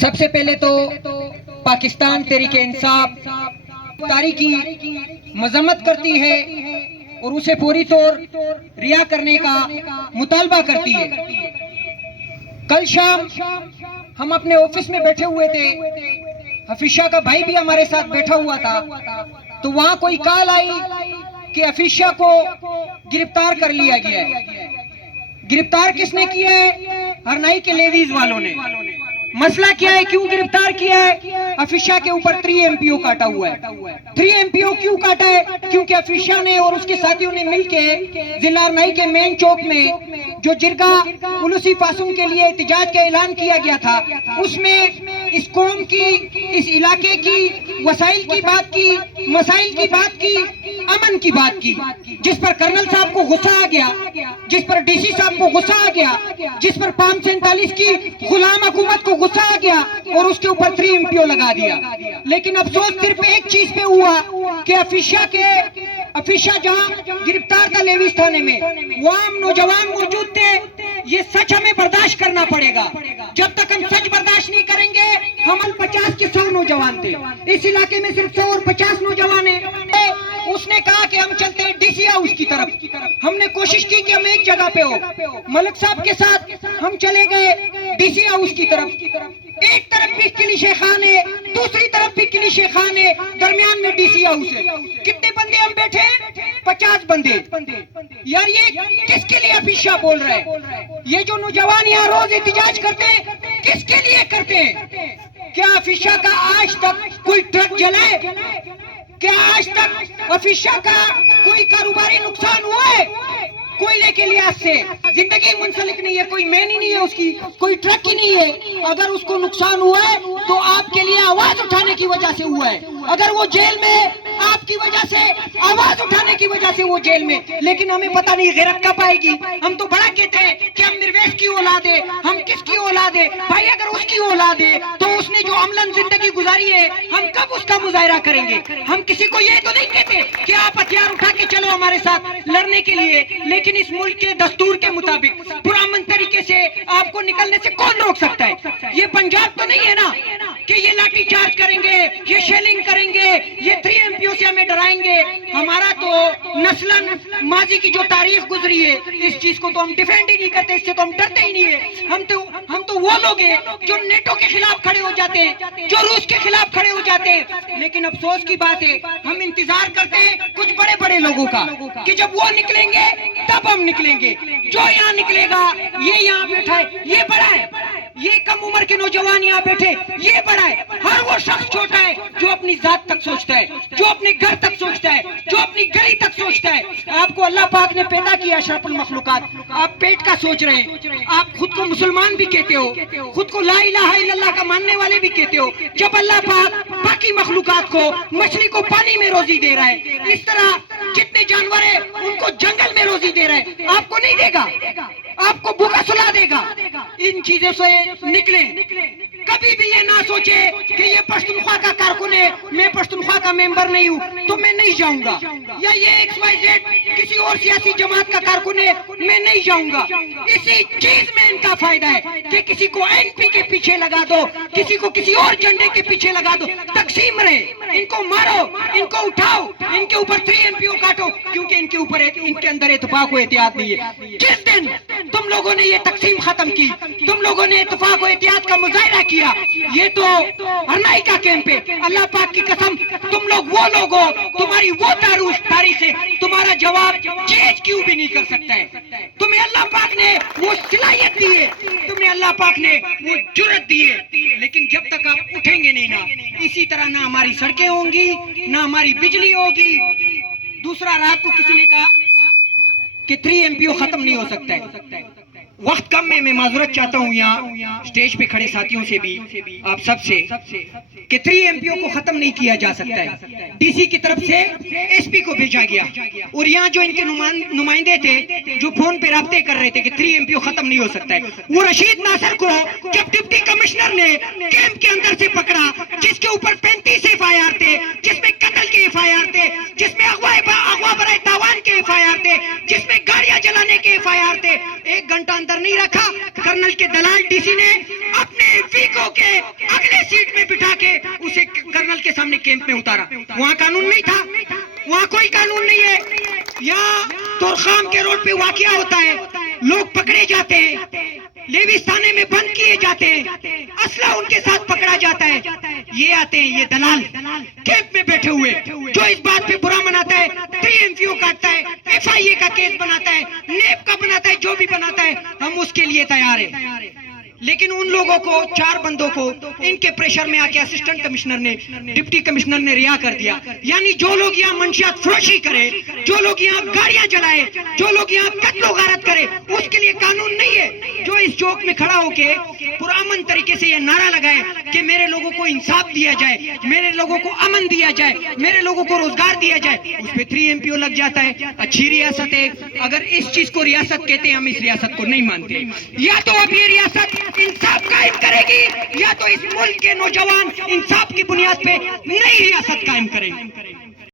سب سے پہلے تو پاکستان تحریک انصاف تاری کی مذمت کرتی ہے اور اسے پوری طور رہا کرنے کا مطالبہ کرتی ہے۔ کل شام ہم اپنے آفس میں بیٹھے ہوئے تھے، حفیظ شاہ کا بھائی بھی ہمارے ساتھ بیٹھا ہوا تھا، تو وہاں کوئی کال آئی کہ حفیظ شاہ کو گرفتار کر لیا گیا ہے۔ گرفتار کس نے کیا ہے؟ ہرنائی کے لیویز والوں نے۔ مسئلہ کیا ہے؟ کیوں گرفتار کیا ہے؟ حفیظ شاہ کے اوپر 3 MPO کاٹا ہوا ہے۔ 3 MPO کیوں کاٹا ہے؟ کیونکہ حفیظ شاہ نے اور اس کے ساتھیوں نے مل کے ضلع ہرنائی کے مین چوک میں جو جرگہ الوسی فاسم کے لیے احتجاج کا اعلان کیا گیا تھا، اس میں اس قوم کی، اس علاقے کی وسائل کی بات کی، مسائل کی بات کی، امن کی بات کی، جس پر کرنل صاحب کو غصہ آ گیا، جس پر ڈی سی صاحب کو غصہ آ گیا، جس پر 547 کی غلام حکومت کو غصہ آ گیا اور اس کے اوپر 3 MPO لگا دیا۔ لیکن افسوس صرف ایک چیز پہ ہوا کہ حفیظ شاہ جہاں گرفتار تھا لیویز تھانے میں، وہاں ہم نوجوان موجود تھے۔ یہ سچ ہمیں برداشت کرنا پڑے گا۔ جب تک ہم سچ برداشت نہیں کریں گے، ہم 50 کے 100 نوجوان تھے، اس علاقے میں صرف 100 اور 50 نوجوان ہیں۔ اس نے کہا کہ ہم چلتے ہیں ڈی سی ہاؤس کی طرف۔ ہم نے کوشش کی کہ ہم ایک جگہ پہ ہو، ملک صاحب کے ساتھ ہم چلے گئے ڈی سی ہاؤس کی طرف۔ ایک طرف بھی کلیشے خان ہے، دوسری طرف بھی کلیشے خان ہے، درمیان میں ڈی سی ہاؤس ہے۔ کتنے بندے ہم بیٹھے ہیں؟ 50 بندے۔ یار یہ کس کے لیے حفیظ شاہ بول رہا ہے؟ یہ جو نوجوان یہاں روز احتجاج کرتے ہیں، کس کے لیے کرتے ہیں؟ کیا حفیظ شاہ کا آج تک کوئی ٹرک جلا ہے؟ کیا آج تک حفیظ شاہ کا کوئی کاروباری نقصان ہوا ہے؟ کوئلے کے لحاظ سے زندگی منسلک نہیں ہے، کوئی مین ہی نہیں ہے اس کی، کوئی ٹرک ہی نہیں ہے۔ اگر اس کو نقصان ہوا ہے تو آپ کے لیے آواز اٹھانے کی وجہ سے ہوا ہے۔ اگر وہ جیل میں آپ کی وجہ سے، آواز اٹھانے کی وجہ سے وہ جیل میں، لیکن ہمیں پتہ نہیں غیرت کب آئے گی۔ ہم تو بڑا کہتے ہیں کہ ہم مرویش کی اولاد ہے، ہم کس کی اولاد ہے؟ بھائی اگر اس کی اولاد ہے تو اس نے جو عملاً زندگی گزاری ہے، ہم کب اس کا مظاہرہ کریں گے؟ ہم کسی کو یہ تو نہیں کہتے کہ آپ ہتھیار اٹھا کے چلو ہمارے ساتھ لڑنے کے لیے، لیکن اس ملک کے دستور کے مطابق پرامن طریقے سے آپ کو نکلنے سے کون روک سکتا ہے؟ یہ پنجاب تو نہیں ہے نا کہ یہ لاٹھی چارج کریں گے، یہ شیلنگ کریں گے، یہ 3 MPO سے ہمیں ڈرائیں گے۔ ہمارا تو نسلاً ماضی کی جو تاریخ گزری ہے، اس چیز کو تو ہم ڈیفینڈ ہی نہیں کرتے، اس سے تو ہم ڈرتے ہی نہیں ہیں۔ ہم تو وہ لوگ ہیں جو نیٹو کے خلاف کھڑے ہو جاتے ہیں، جو روس کے خلاف کھڑے ہو جاتے ہیں۔ لیکن افسوس کی بات ہے، ہم انتظار کرتے ہیں کچھ بڑے بڑے لوگوں کا کہ جب وہ نکلیں گے تب ہم نکلیں گے۔ جو یہاں نکلے گا، یہ یہاں بیٹھا ہے، یہ بڑا ہے، یہ کم عمر کے نوجوان یہاں بیٹھے، یہ بڑا ہے۔ ہر وہ شخص چھوٹا ہے جو اپنی ذات تک سوچتا ہے، جو اپنے گھر تک سوچتا ہے، جو اپنی گلی تک سوچتا ہے۔ آپ کو اللہ پاک نے پیدا کیا اشرف المخلوقات، آپ پیٹ کا سوچ رہے ہیں، آپ خود کو مسلمان بھی کہتے ہو، خود کو لا الہ الا اللہ کا ماننے والے بھی کہتے ہو۔ جب اللہ پاک باقی مخلوقات کو، مچھلی کو پانی میں روزی دے رہا ہے، اس طرح جتنے جانور ہیں ان کو جنگل میں روزی دے رہا ہے، آپ کو نہیں دے گا؟ آپ کو بھوکا سلا دے گا؟ ان چیزوں سے نکلیں۔ کبھی بھی یہ نہ سوچے کہ یہ پشتونخوا کا کارکن ہے، میں پشتونخوا کا ممبر نہیں ہوں تو میں نہیں جاؤں گا، یا یہ XYZ کسی اور سیاسی جماعت کا کارکن ہے، میں نہیں جاؤں گا۔ اسی چیز میں ان کا فائدہ ہے کہ کسی کو NP کے پیچھے لگا دو، کسی کو کسی اور جھنڈے کے پیچھے لگا دو، تقسیم رہے، ان کو مارو، ان کو اٹھاؤ، ان کے اوپر 3 MPO کاٹو، کیونکہ ان کے اوپر ان کے اندر اتفاق و احتیاط نہیں ہے۔ جس دن تم لوگوں نے یہ تقسیم ختم کی، تم لوگوں نے اتفاق و احتیاط کا مظاہرہ کیا، یہ تو ہرنائی کا کیمپ ہے۔ اللہ پاک کی قسم، تم لوگ وہ لوگ ہو، تمہاری وہ تاریخ ہے، تمہارا جواب چیز کیوں بھی نہیں کر سکتا ہے۔ تمہیں اللہ پاک نے وہ صلاحیت دی ہے، تمہیں اللہ پاک نے وہ جرأت دی ہے، لیکن جب تک آپ اٹھیں گے نہیں نا، اسی طرح نہ ہماری سڑکیں ہوں گی، نہ ہماری بجلی ہوگی۔ دوسرا، رات کو کسی نے کہا کہ 3 MPO ختم نہیں ہو سکتا ہے۔ وقت کم میں معذرت چاہتا ہوں یہاں اسٹیج پہ کھڑے ساتھیوں سے بھی، آپ سب سے، کہ 3 MPO کو ختم نہیں کیا جا سکتا ہے۔ ڈی سی کی طرف سے SP کو بھیجا گیا، اور یہاں جو ان کے نمائندے تھے جو فون پہ رابطے کر رہے تھے کہ 3 MPO ختم نہیں ہو سکتا ہے، وہ رشید ناصر کو جب ڈپٹی کمشنر نے کیمپ کے اندر سے پکڑا، جس کے اوپر 35 FIR تھے، جس میں قتل کے FIR تھے، جس میں اغوا برائے تاوان کے FIR تھے، جس میں گاڑیاں جلانے کے FIR تھے، 1 گھنٹہ اندر نہیں رکھا. کرنل کے دلال ڈی سی نے اپنے ویگو کے اگلے سیٹ میں بٹھا کے اسے کرنل کے سامنے کیمپ میں اتارا. وہاں قانون نہیں تھا, وہاں کوئی قانون نہیں ہے. یا تورخام کے روڈ پہ واقعہ ہوتا ہے, لوگ پکڑے جاتے ہیں, لیوستانے میں بند کیے جاتے ہیں, اسلحہ ان کے ساتھ پکڑا جاتا ہے. یہ آتے ہیں یہ دلال کیمپ میں بیٹھے ہوئے, جو اس بات پہ برا مناتا ہے, 3MPO کاٹتا ہے, FIA کا کیس بناتا ہے, نیب کا بناتا ہے, جو بھی بناتا ہے ہم اس کے لیے تیار ہیں. لیکن ان لوگوں کو, 4 بندوں کو ان کے پریشر میں آ کے اسسٹنٹ کمشنر نے, ڈپٹی کمشنر نے رہا کر دیا. یعنی جو لوگ یہاں منشیات فروشی کرے, جو لوگ یہاں گاڑیاں جلائے, جو لوگ یہاں قتل و غارت کرے, اس کے لیے قانون نہیں ہے. جو اس چوک میں کھڑا ہو کے پرامن طریقے سے یہ نعرہ لگائے کہ میرے لوگوں کو انصاف دیا جائے, میرے لوگوں کو امن دیا جائے, میرے لوگوں کو روزگار دیا جائے, اس پہ 3MPO لگ جاتا ہے. اچھی ریاست ہے, اگر اس چیز کو ریاست کہتے ہیں, ہم اس ریاست کو نہیں مانتے. یا تو اب یہ ریاست انصاف قائم کرے گی, یا تو اس ملک کے نوجوان انصاف کی بنیاد پہ نئی ریاست قائم کریں گے.